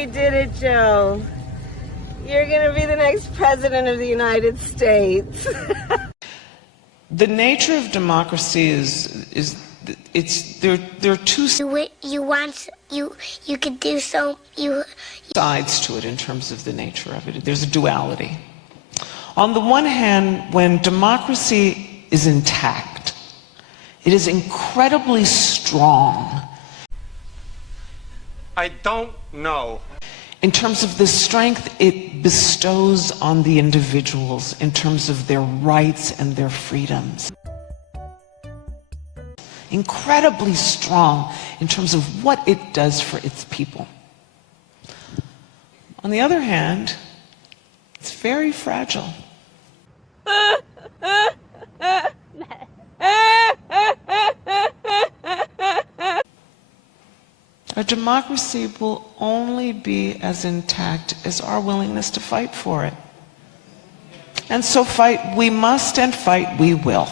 We did it, Joe. You're going to be the next president of the United States. The nature of democracy there are two you could do so sides to it in terms of the nature of it. There's a duality. On the one hand, when democracy is intact, it is incredibly strong. I don't know. In terms of the strength it bestows on the individuals, in terms of their rights and their freedoms. Incredibly strong in terms of what it does for its people. On the other hand, it's very fragile. Our democracy will only be as intact as our willingness to fight for it. And so fight we must, and fight we will.